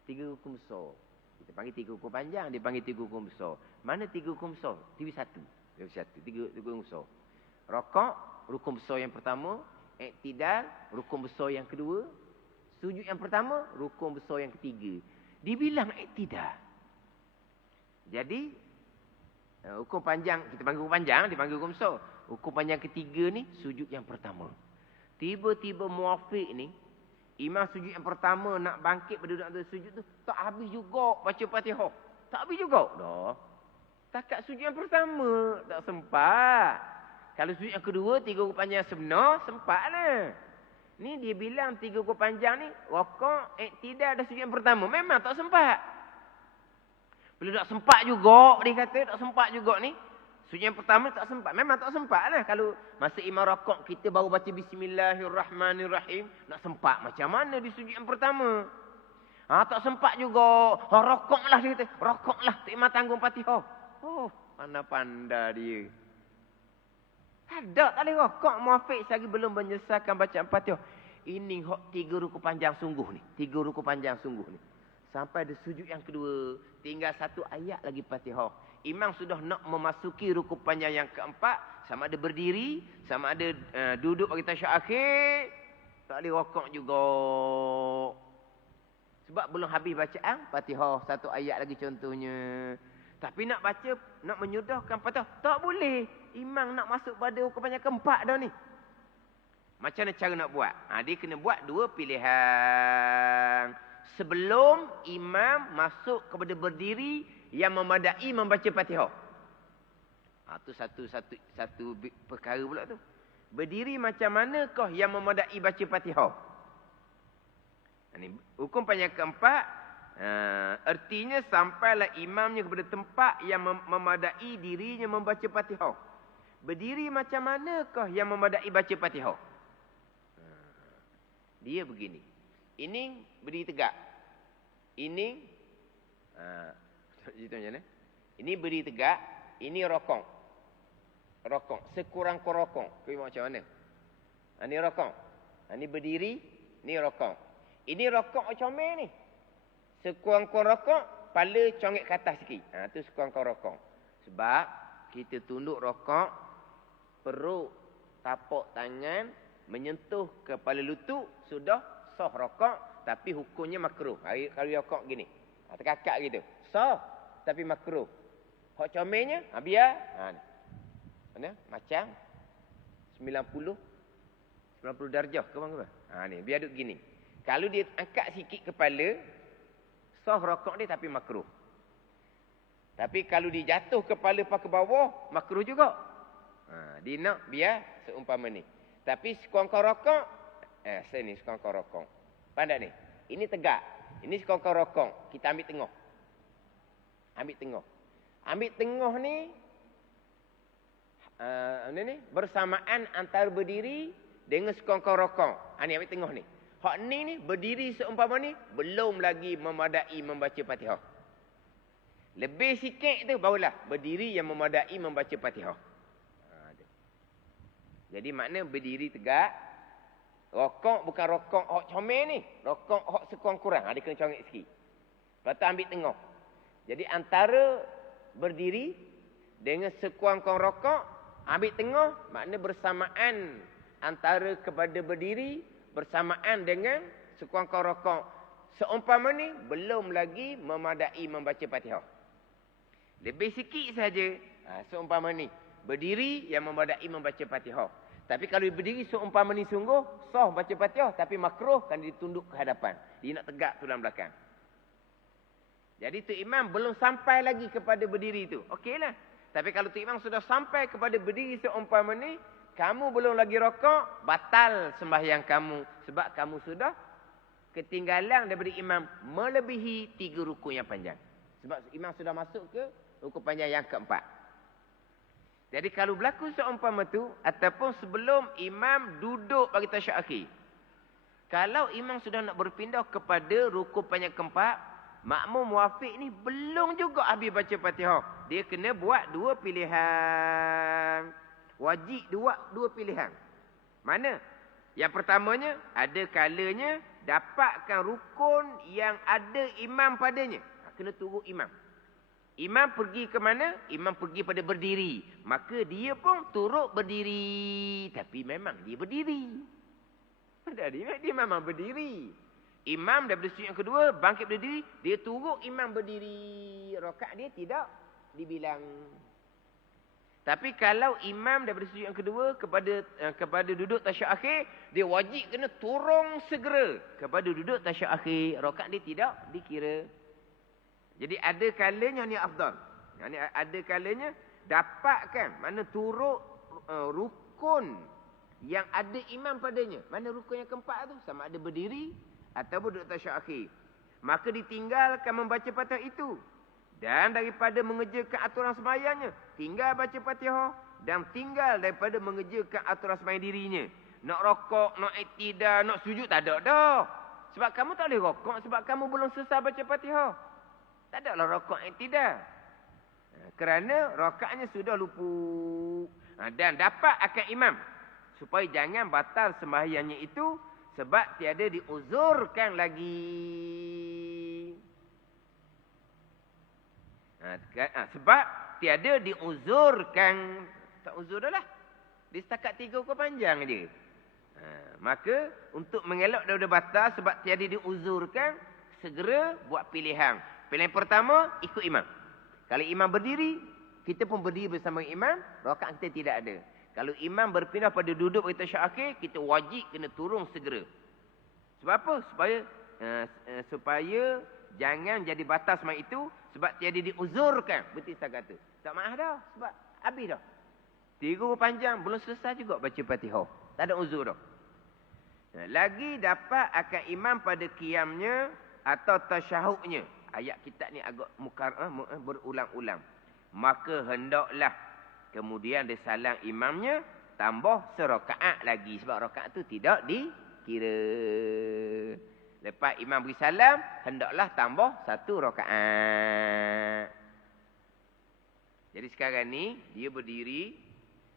3 rukun besar. Kita panggil 3 rukun panjang, dia panggil 3 rukun besar. Mana 3 rukun besar? TV 1. TV 1, 3 rukun besar. Rokok, rukun besar yang pertama. Iktidal, rukun besar yang kedua. Sujud yang pertama, rukun besar yang ketiga. Dibilang iktidal. Jadi, hukum panjang, kita panggil hukum panjang, dipanggil hukum besar. Hukum panjang ketiga ni, sujud yang pertama. Tiba-tiba muafiq ni, imam sujud yang pertama nak bangkit berduduk atas sujud tu, tak habis juga baca Fatihah. Tak habis juga. Dah. Takat sujud yang pertama, tak sempat. Kalau sujud yang kedua, 3 hukum panjang sebenar, sempatlah. Ni dia bilang 3 hukum panjang ni, rokok, iktidal dan sujud yang pertama. Memang tak sempat. Bila tak sempat juga, dia kata tak sempat juga ni. Sujud yang pertama tak sempat. Memang tak sempat lah. Kalau masa imam rokok, kita baru baca Bismillahirrahmanirrahim. Nak sempat macam mana di sujud yang pertama? Tak sempat juga. Rokok lah dia kata. Rokok lah. Tak imam tanggung Fatihah. Oh, mana pandai dia. Tak boleh rokok. Muafiq selagi belum menyelesaikan bacaan Fatihah. Ini 3 rukun panjang sungguh ni. 3 rukun panjang sungguh ni. Sampai ada sujud yang kedua. Tinggal 1 ayat lagi Fatihah. Imam sudah nak memasuki rukun panjang yang keempat. Sama ada berdiri. Sama ada duduk bagi tasyahud akhir. Tak boleh rokok juga. Sebab belum habis bacaan Fatihah. 1 ayat lagi contohnya. Tapi nak baca, nak menyudahkan Fatihah. Tak boleh. Imam nak masuk pada rukun panjang keempat dah ni. Macam mana cara nak buat? Dia kena buat 2 pilihan. Sebelum imam masuk kepada berdiri yang memadai membaca Fatihah. Itu satu perkara pula tu. Berdiri macam manakah yang memadai baca Fatihah? Ini hukum panjang keempat. Artinya sampailah imamnya kepada tempat yang memadai dirinya membaca Fatihah. Berdiri macam manakah yang memadai baca Fatihah? Dia begini. Ini berdiri tegak. Ini ini berdiri tegak, ini rokok. Rokok, sekurang-kurang rokok. Kau macam mana? Ini rokok. Ini berdiri, ini rokok. Ini rokok comel ni. Sekurang-kurang rokok, kepala congek ke atas sikit. Itu sekurang-kurang rokok. Sebab kita tunduk rokok, perut, tapak tangan, menyentuh kepala lutut, sudah sah rokok, tapi hukumnya makruh. Kalau rokok gini, terkakak gitu. Sah, tapi makruh. Hak comelnya, biar. Mana? Macam 90 darjah ke apa? Ni, biar duduk gini. Kalau dia angkat sikit kepala, sah rokok dia tapi makruh. Tapi kalau dia jatuh kepala ke bawah, makruh juga. Dia nak biar seumpama ni. Tapi sekurang-kurang rokok, sini sekurang-kurang rokok. Pandai ni. Ini tegak. Ini sekurang-kurang rokok. Kita ambil tengah. Ambil tengah. Ambil tengah ni, ni bersamaan antara berdiri dengan sekurang-kurang rokok. Ni ambil tengah ni. Hak ni berdiri seumpama ni, belum lagi memadai membaca Fatihah. Lebih sikit tu barulah berdiri yang memadai membaca Fatihah. Jadi makna berdiri tegak. Rokok bukan rokok hak comel ni. Rokok hak sekurang-kurang. Dia kena congek sikit. Lepas tu ambil tengah. Jadi antara berdiri dengan sekurang-kurang rokok, ambil tengah, makna bersamaan antara kepada berdiri bersamaan dengan sekurang-kurang rokok. Seumpama ni belum lagi memadai membaca Fatihah. Lebih sikit saja. Seumpama ni berdiri yang memadai membaca Fatihah. Tapi kalau berdiri seumpama ni sungguh, sah baca Fatihah. Tapi makruh kan ditunduk ke hadapan. Dia nak tegak tulang belakang. Jadi tu imam belum sampai lagi kepada berdiri tu. Okeylah. Tapi kalau tu imam sudah sampai kepada berdiri seumpama ni, kamu belum lagi rokok, batal sembahyang kamu. Sebab kamu sudah ketinggalan daripada imam melebihi 3 rukun yang panjang. Sebab imam sudah masuk ke rukun panjang yang keempat. Jadi kalau berlaku seumpama tu, ataupun sebelum imam duduk bagi tasyahud akhir. Kalau imam sudah nak berpindah kepada rukun panjang keempat, makmum muafiq ni belum juga habis baca Fatihah. Dia kena buat dua pilihan. Wajib dua pilihan. Mana? Yang pertamanya, ada kalanya dapatkan rukun yang ada imam padanya. Kena turut imam. Imam pergi ke mana? Imam pergi pada berdiri. Maka dia pun turut berdiri. Tapi memang dia berdiri. Dia memang berdiri. Imam daripada sujud yang kedua, bangkit berdiri. Dia turut imam berdiri. Rakaat dia tidak dibilang. Tapi kalau imam daripada sujud yang kedua kepada duduk tasyahud akhir, dia wajib kena turun segera kepada duduk tasyahud akhir. Rakaat dia tidak dikira. Jadi ada kalanya ni afdal. Yang ni ada kalanya dapatkan mana turut rukun yang ada imam padanya. Mana rukun yang keempat tu? Sama ada berdiri ataupun duduk tasyahud akhir. Maka ditinggalkan membaca Fatihah itu. Dan daripada mengerjakan aturan sembahyangnya, tinggal baca Fatihah dan tinggal daripada mengerjakan aturan sembahyang dirinya. Nak rokok, nak iktidal, nak sujud tak ada dah. Sebab kamu tak boleh rokok sebab kamu belum selesai baca Fatihah. Tak ada lah rakaat iktidal. Kerana rakaatnya sudah luput. Dan dapat akan imam. Supaya jangan batal sembahyangnya itu. Sebab tiada diuzurkan lagi. Sebab tiada diuzurkan. Tak uzur dah lah. Dia setakat 3 rukun panjang je. Maka untuk mengelak daripada batal sebab tiada diuzurkan, segera buat pilihan. Pilihan pertama, ikut imam. Kalau imam berdiri, kita pun berdiri bersama imam, rakaat kita tidak ada. Kalau imam berpindah pada duduk bagi tasyahud akhir, kita wajib kena turun segera. Sebab apa? Supaya jangan jadi batas semua itu, sebab tiada diuzurkan. Betul saya kata. Tak maaf dah, sebab habis dah. 3 panjang, belum selesai juga baca Fatihah. Tak ada uzur dah. Lagi dapat akan imam pada qiyamnya atau tasyahudnya. Ayat kitab ni agak berulang-ulang. Maka hendaklah kemudian dia salam imamnya tambah serakaat lagi. Sebab rakaat tu tidak dikira. Lepas imam beri salam, hendaklah tambah 1 rakaat. Jadi sekarang ni, dia berdiri.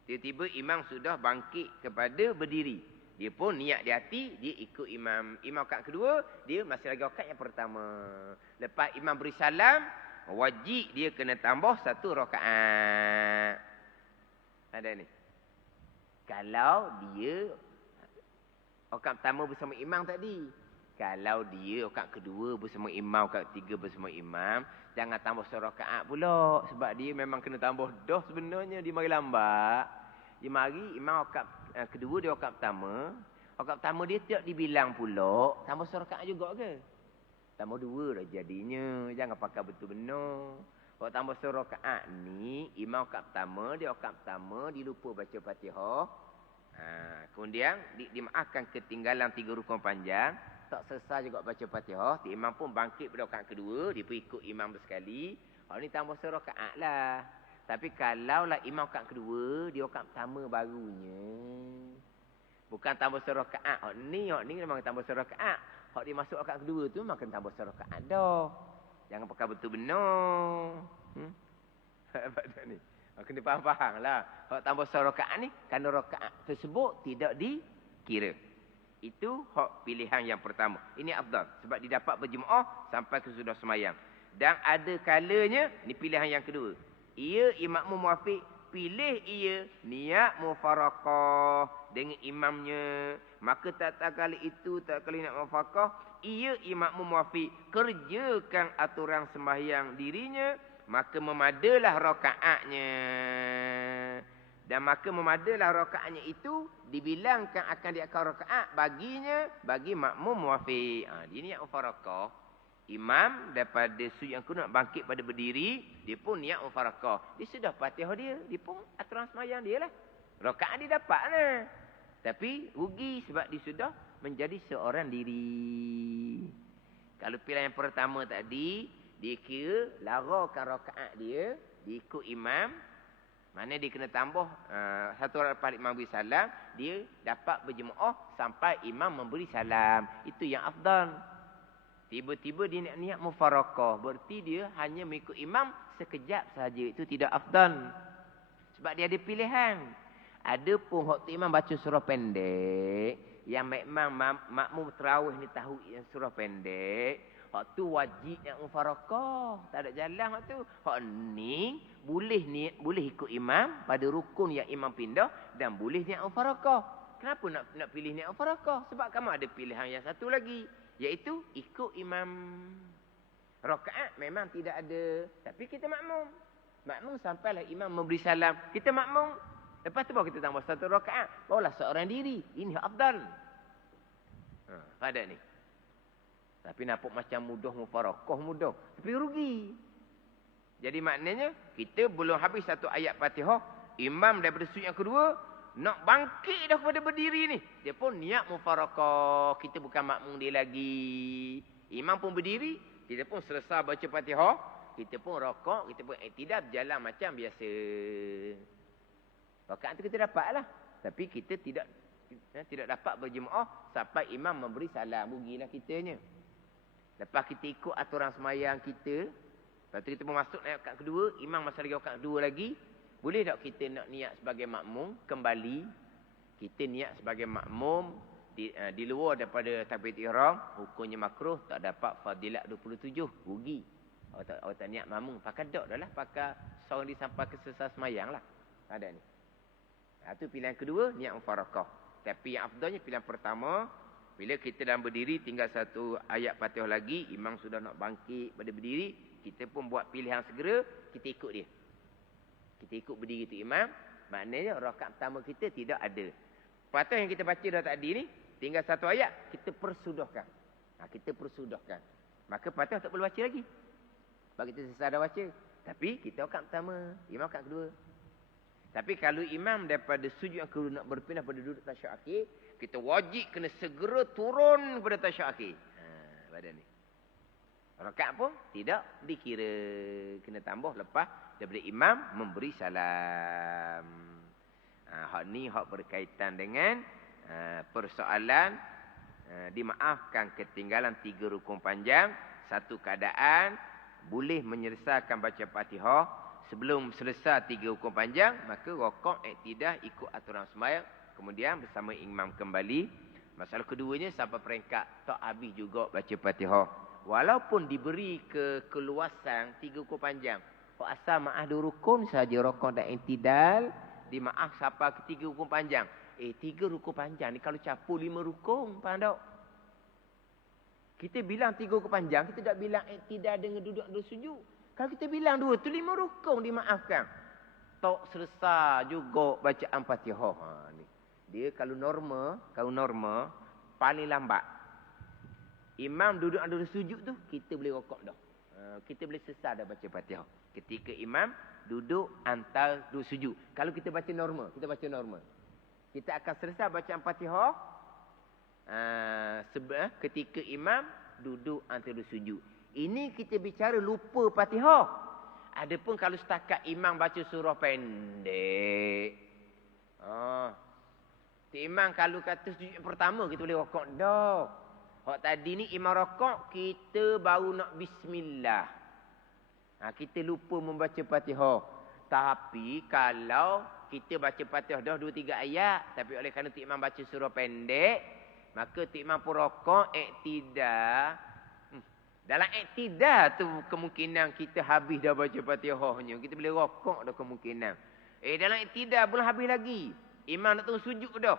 Tiba-tiba imam sudah bangkit kepada berdiri. Dia pun niat di hati, dia ikut imam. Imam rakaat kedua, dia masih lagi rakaat yang pertama. Lepas imam beri salam, wajib dia kena tambah 1 rakaat. Ada ni. Kalau dia rakaat pertama bersama imam tadi. Kalau dia rakaat kedua bersama imam, rakaat ketiga bersama imam, jangan tambah 1 rakaat pula. Sebab dia memang kena tambah dah sebenarnya. Dia mari lambat. Dia mari imam rakaat kedua dia rakaat pertama. Rakaat pertama dia tidak dibilang pula. Tambah 1 rakaat juga ke? Tambah 2 dah jadinya. Jangan pakai betul benar. Kalau tambah 1 rakaat ni, imam rakaat pertama, dia rakaat pertama, dia lupa baca Fatihah. Kemudian dimaafkan ketinggalan 3 rukun panjang. Tak selesai juga baca Fatihah. Imam pun bangkit pada rakaat kedua. Dia pun ikut imam bersekali. Ni tambah 1 rakaat lah. Tapi kalaulah imam rakaat kedua, dia rakaat pertama barunya. Bukan tambah 1 rakaat. Hak ni memang tambah 1 rakaat. Hak dia masuk rakaat kedua tu memang kena tambah 1 rakaat dah. Jangan pakai betul benar. Ni. Kena faham-faham lah. Hak tambah 1 rakaat ni, kerana rakaat tersebut tidak dikira. Itu hak pilihan yang pertama. Ini afdal. Sebab dia dapat berjemaah sampai ke sudah semayang. Dan ada kalanya, ni pilihan yang kedua. Ia imam muafiq, pilih ia niat mufaraqah dengan imamnya. Maka tak kali itu, tak kali nak mufaraqah, ia imam muafiq kerjakan aturan sembahyang dirinya, maka memadalah rakaatnya. Dan maka memadalah rakaatnya itu dibilangkan akan diakan rakaat baginya, bagi makmum muafiq. Dia niat mufaraqah. Imam daripada sujud yang kedua nak bangkit pada berdiri, dia pun niat mufaraqah. Dia sudah Fatihah dia pun aturan sembahyang dia lah. Rakaat dia dapat lah. Tapi rugi sebab dia sudah menjadi seorang diri. Kalau pilihan yang pertama tadi, dia kira larakan rakaat dia, dia ikut imam. Mana dia kena tambah satu rakaat lepas imam beri salam, dia dapat berjemaah sampai imam memberi salam. Itu yang afdal. Tiba-tiba dia niat mufarakah, berarti dia hanya mengikut imam sekejap saja. Itu tidak afdal. Sebab dia ada pilihan. Ada pun waktu imam baca surah pendek, yang memang makmum tarawih ni tahu yang surah pendek, waktu wajib nak mufarakah, tak ada jalan waktu. Hak ni boleh ikut imam pada rukun yang imam pindah dan boleh niat mufarakah. Kenapa nak pilih niat mufarakah? Sebab kamu ada pilihan yang satu lagi, iaitu ikut imam. Rakaat memang tidak ada, tapi kita makmum. Makmum sampailah imam memberi salam, kita makmum. Lepas tu baru kita tambah satu rakaat, barulah seorang diri. Ini afdal. Pada ni. Tapi nampak macam mudah mufarakah, mudah. Tapi rugi. Jadi maknanya, kita belum habis satu ayat Fatihah, imam daripada sujud yang kedua, nak bangkit dah kepada berdiri ni. Dia pun niat mufarakah. Kita bukan makmum dia lagi. Imam pun berdiri, kita pun selesai baca Fatihah, kita pun rokok, kita pun iktidal, berjalan macam biasa. Rakaat tu kita dapatlah. Tapi kita tidak dapat berjemaah sampai imam memberi salam. Rugilah kitanya. Lepas kita ikut aturan semayang kita, lepas tu kita pun masuk naik rakaat kedua, imam masih lagi rakaat kedua lagi, boleh tak kita nak niat sebagai makmum kembali? Kita niat sebagai makmum di luar daripada takbiratul ihram, hukumnya makruh, tak dapat fadilat 27, rugi. Awak tak niat makmum, pakai dok dah lah, pakai seorang dia sampai ke selesai semayang lah. Ada ni. Itu pilihan kedua, niat mufarakah. Tapi yang afdalnya pilihan pertama, bila kita dalam berdiri tinggal satu ayat Fatihah lagi, imam sudah nak bangkit pada berdiri, kita pun buat pilihan segera, kita ikut dia. Kita ikut berdiri tu imam, maknanya rakaat pertama kita tidak ada. Fatihah yang kita baca dah tadi ni, tinggal satu ayat, kita persudahkan. Kita persudahkan. Maka Fatihah tak perlu baca lagi. Sebab kita selesai dah baca. Tapi kita rakaat pertama, imam rakaat kedua. Tapi kalau imam daripada sujud yang kedua nak berpindah pada duduk tasyahud akhir, kita wajib kena segera turun pada tasyahud akhir. Pada ni. Rakaat pun tidak dikira. Kena tambah lepas daripada imam memberi salam. Hak ni hak berkaitan dengan persoalan dimaafkan ketinggalan 3 rukun panjang. Satu keadaan boleh menyelesaikan baca Fatihah sebelum selesai 3 rukun panjang, maka rakaat iktidah ikut aturan sembahyang, kemudian bersama imam kembali. Masalah keduanya sampai peringkat tak habis juga baca Fatihah. Walaupun diberi keluasan 3 rukun panjang, kok asal maaf 2 rukun saja rakaat dan iktidal, dimaaf sampai ke 3 rukun panjang. 3 rukun panjang ni kalau capur 5 rukun, faham tak? Kita bilang 3 rukun panjang, kita tak bilang iktidal dengan duduk sujud. Kalau kita bilang 2 tu 5 rukun dimaafkan. Tak selesai juga bacaan Fatihah. Ni. Dia kalau norma paling lambat. Imam duduk ada sujud tu, kita boleh rokok dah. Kita boleh selesai dah baca Fatihah. Ketika imam duduk antara 2 sujud. Kalau kita baca normal, kita akan selesai bacaan Fatihah ketika imam duduk antara 2 sujud. Ini kita bicara lupa Fatihah. Adapun kalau setakat imam baca surah pendek. Imam kalau kata sujud pertama kita boleh rokok dah. Hak tadi ni imam rokok, kita baru nak bismillah. Kita lupa membaca Fatihah. Tapi kalau kita baca Fatihah dah 2-3 ayat, tapi oleh kerana tu imam baca surah pendek, maka tu imam pun rokok iktidal. Dalam iktidal tu kemungkinan kita habis dah baca Fatihahnya. Kita boleh rokok dah kemungkinan. Dalam iktidal belum habis lagi. Imam nak tunggu sujud dah.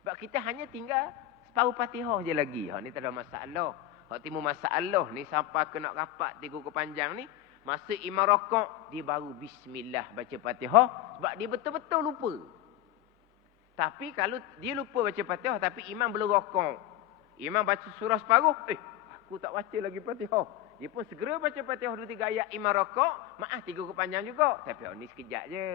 Sebab kita hanya tinggal separuh Fatihah je lagi. Ni tak ada masalah. Hak timbul masalah ni sampai ke nak rapat 3 rukun panjang ni. Masa imam rokok, dia baru bismillah baca Fatihah. Sebab dia betul-betul lupa. Tapi kalau dia lupa baca Fatihah tapi imam belum rokok. Imam baca surah separuh. Aku tak baca lagi Fatihah. Dia pun segera baca Fatihah 2-3 ayat imam rokok. Maaf 3 rukun panjang juga. Tapi ni sekejap je.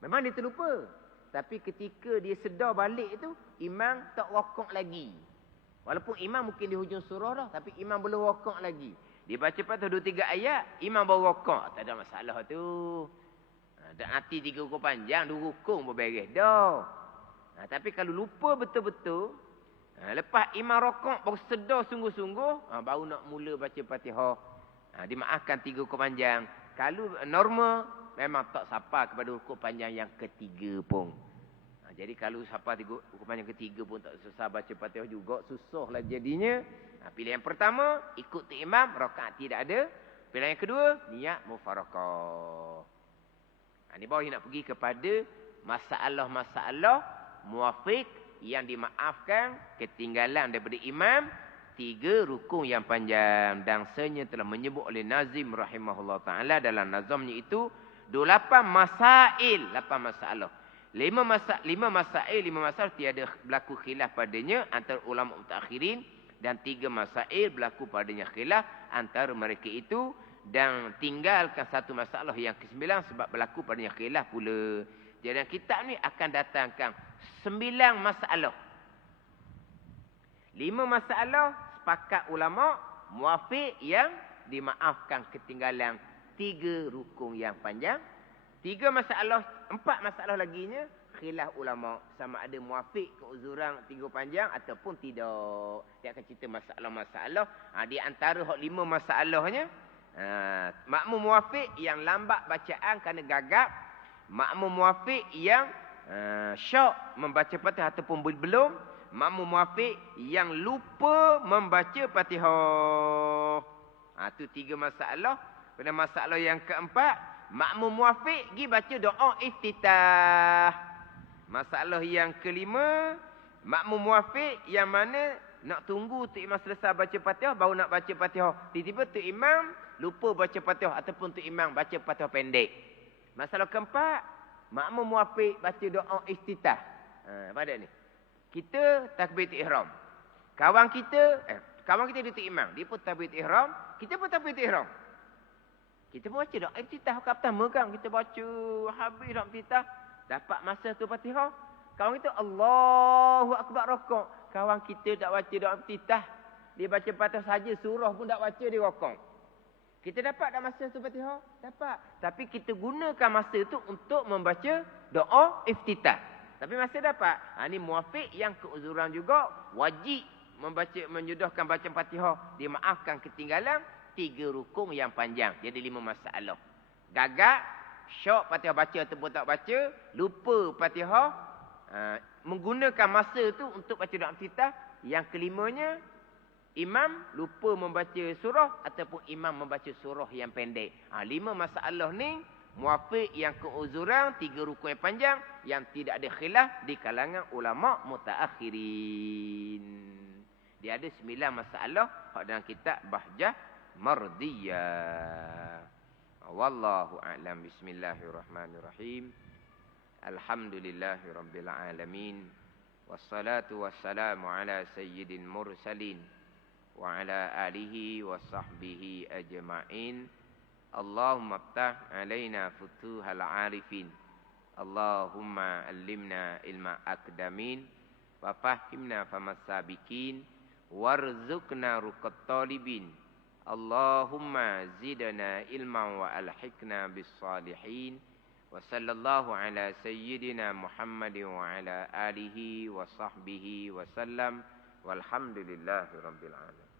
Memang dia terlupa. Tapi ketika dia sedar balik tu, imam tak rokok lagi. Walaupun imam mungkin di hujung surah dah. Tapi imam belum rokok lagi. Dia baca Fatihah 2-3 ayat, imam baru rokok. Tak ada masalah tu. Tak hati 3 rukun panjang, 2 rukun pun beres dah. Tapi kalau lupa betul-betul, lepas imam rokok baru sedar sungguh-sungguh, baru nak mula baca Fatihah. Dimaafkan 3 rukun panjang. Kalau normal, memang tak sampai kepada rukun panjang yang ketiga pun. Jadi kalau sampai rukun panjang ketiga pun tak susah baca Fatihah juga, susahlah jadinya. Pilihan pertama, ikut tu imam, rakaat tidak ada. Pilihan yang kedua, niat mufarakah. Ini bawah nak pergi kepada masalah-masalah muafiq yang dimaafkan ketinggalan daripada imam 3 rukun yang panjang. Dan senyata telah menyebut oleh Nazim rahimahullah ta'ala dalam nazamnya itu 8 masail, 8 masalah. 5 masail tiada berlaku khilaf padanya antara ulama mutakhirin, dan 3 masail berlaku padanya khilaf antara mereka itu. Dan tinggalkan 1 masalah yang ke-9 sebab berlaku padanya khilaf pula. Jadi kitab ni akan datangkan 9 masalah. 5 masalah sepakat ulama muafiq yang dimaafkan ketinggalan 3 rukun yang panjang. 3 masalah, 4 masalah laginya khilaf ulama sama ada muafiq keuzuran 3 panjang ataupun tidak. Dia akan cerita masalah-masalah. Di antara 5 masalahnya, makmum muafiq yang lambat bacaan kerana gagap, makmum muafiq yang syok membaca Fatihah ataupun belum, makmum muafiq yang lupa membaca Fatihah. Itu 3 masalah. Pada masalah yang keempat, makmum muafiq pergi baca doa iftitah. Masalah yang kelima, makmum muafiq yang mana nak tunggu tu imam selesai baca Fatihah baru nak baca Fatihah. Tiba-tiba tu imam lupa baca Fatihah ataupun tu imam baca Fatihah pendek. Masalah keempat, makmum muafiq baca doa iftitah. Pada ni. Kita takbiratul ihram. Kawan kita dia tu imam, dia pun takbiratul ihram, kita pun takbiratul ihram. Kita pun baca doa iftitah kat pertama kan, kita baca habis doa iftitah, dapat masa tu Fatihah. Kawan kita Allahu akbar rukuk. Kawan kita tak baca doa iftitah, dia baca Fatihah saja, surah pun tak baca, dia rukuk. Kita dapat tak masa tu Fatihah? Dapat. Tapi kita gunakan masa tu untuk membaca doa iftitah. Tapi masa dapat. Ini muafiq yang keuzuran juga wajib menyudahkan bacaan Fatihah. Dimaafkan ketinggalan 3 rukun yang panjang. Jadi 5 masalah. Gagak, syok Fatihah baca ataupun tak baca, lupa Fatihah, menggunakan masa tu untuk baca doa iftitah. Yang kelimanya, imam lupa membaca surah ataupun imam membaca surah yang pendek. 5 masalah ni muafiq yang keuzuran 3 rukun yang panjang yang tidak ada khilaf di kalangan ulama mutaakhirin. Dia ada 9 masalah dalam kitab Bahjah Mardiyah. Wallahu a'lam. Bismillahirrahmanirrahim. Alhamdulillahirabbil alamin. Wassalatu wassalamu ala sayyidil mursalin wa ala alihi wa sahbihi ajma'in. Allahumma aftah alaina futuhal arifin. Allahumma allimna ilma akdamin wa fahimna famasabikin warzuqna ruqat talibin. Allahumma zidna ilman wa alhiqna bis salihin. Wa sallallahu ala sayyidina Muhammadin wa ala alihi wa sahbihi wa sallam. Walhamdulillahi rabbil alamin.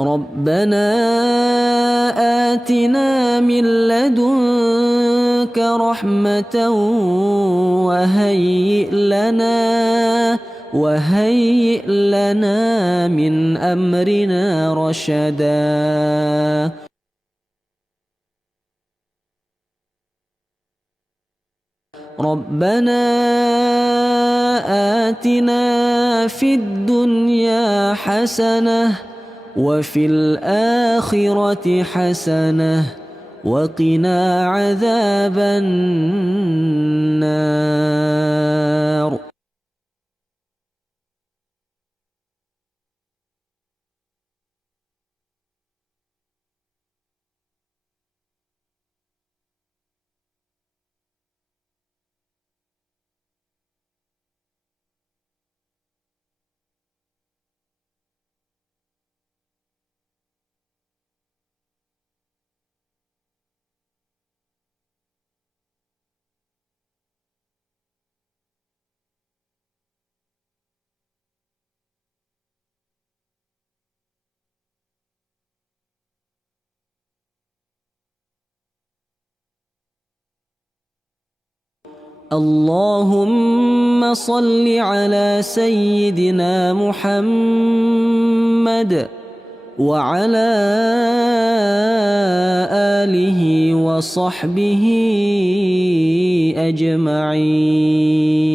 ربنا آتنا من لدنك رحمة وهيئ لنا من أمرنا رشدا ربنا آتنا في الدنيا حسنة وفي الآخرة حسنة وقنا عذاب النار اللهم صل على سيدنا محمد وعلى آله وصحبه أجمعين.